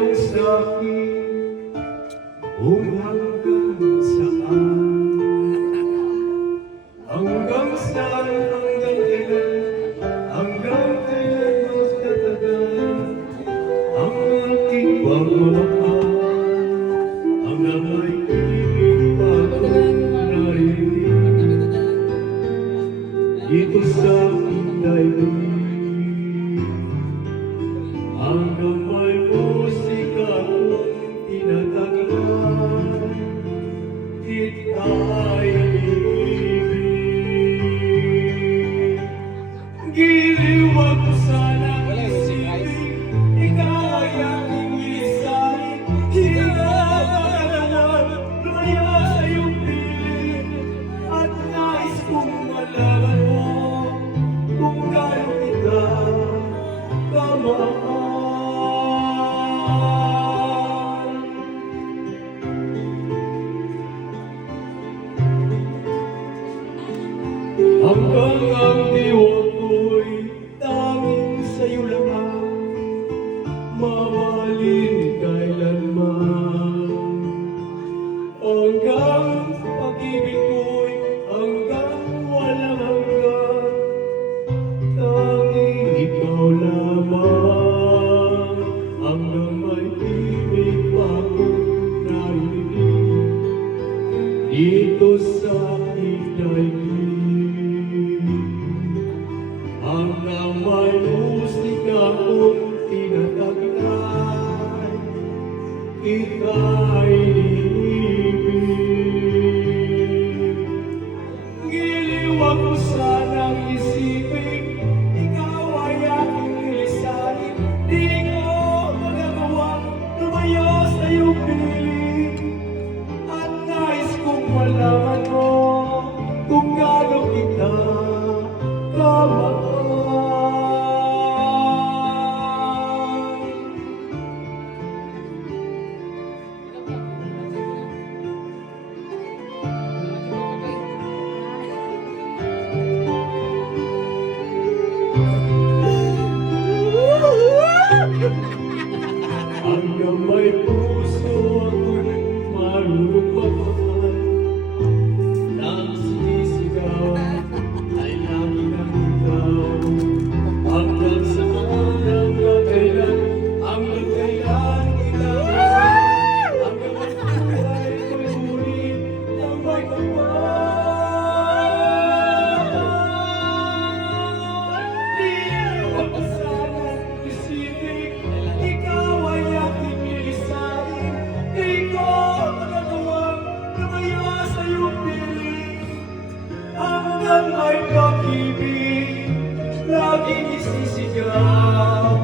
tanong sa'kin kung hanggang saan, hanggang saan, hanggang kailan magtatagal ang ating pagmamahal, hanggang may ibig pa akong narinig dito sa aking daigdig. Hanggang may musika kong tinataglan, kita ay ibig. Giliw ako sanang isipin, ikaw ay aking lisanin. Hindi na magalawan, lumaya sa iyong piling. At nais kong malaman mo kung gaano kita kamahal. Hanggang ang diwa ko'y tanging sa'yo lang, mamahalin kailanman. Hanggang pag-ibig ko'y hanggang walang hanggan, tanging ikaw lamang. Hanggang may ibig pa akong narinig dito sa aking daigdig. Hanggang may musika kong tinataglan, ika'y ibig. Giliw ako sanang isipin, ikaw ay aking lisanin. Di ko magagawang lumayo sa iyong piling. At nais kong malaman mo kung gaano kita kamahal. Hanggang may puso ako'y marunong nang sinisigaw ay lagi ng ikaw. Hanggang sa hanggang kailan, hanggang kailan kita hanggang ang buhay ko'y muli ng may kapal. Di ako sanang isipin, ikaw ay aking ilisain. Di ko magagawang lumayo sa iyong piling. Hanggang may pag-ibig laging isisigaw.